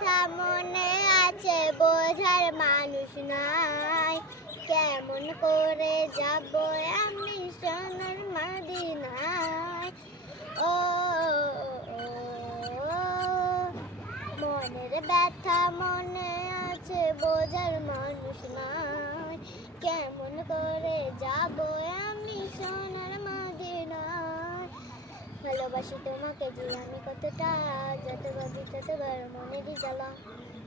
ব্যথা মনে আছে বোঝার মানুষ নাই, কেমন করে যাব আমি সোনার মদিনায়। ও মনের ব্যথা মনে আছে বোঝার মানুষ নাই, কেমন করে যাব আমি সোনার মদিনায়। ভালোবাসি তোমাকে যে আমি কতটা, যত ভাবি ততবার মনেরই জ্বালা।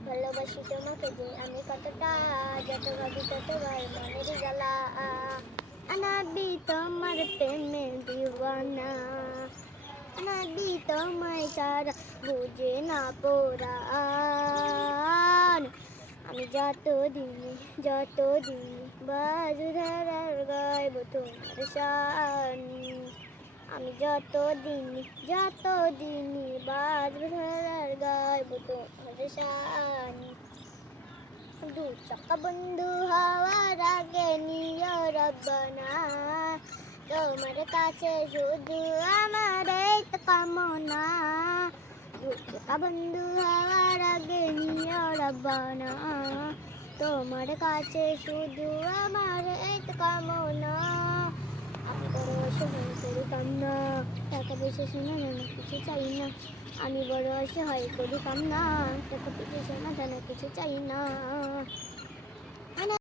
ভালোবাসি তোমাকে যে আমি কতটা, যত ভাবি ততবার মনেরই জ্বালা। নবী তোমার প্রেমে দিওয়ানা, নবী তোমায় ছাড়া বুঝে না পরাণ। আমি যতদিন বাজু ধারার গাইব তোমার শান। আমি যতদিন বাজু ধারার গাইব তোমার শান। দু চাকা বন্ধু হওয়ার আগে নিও রব্বানা, তোমার কাছে শুধু আমার এই তো কামনা। দু চাকা বন্ধু হওয়ার আগে নিও রব্বানা, তোমার কাছে শুধু আমার এই তো কামনা। আমি বড় অসহায় করি কান্না, টাকা পয়সা শোনা না কিছু চাই না। আমি বড় অসহায় করি কান্না, টাকা পয়সা শোনা না কিছু চাই না।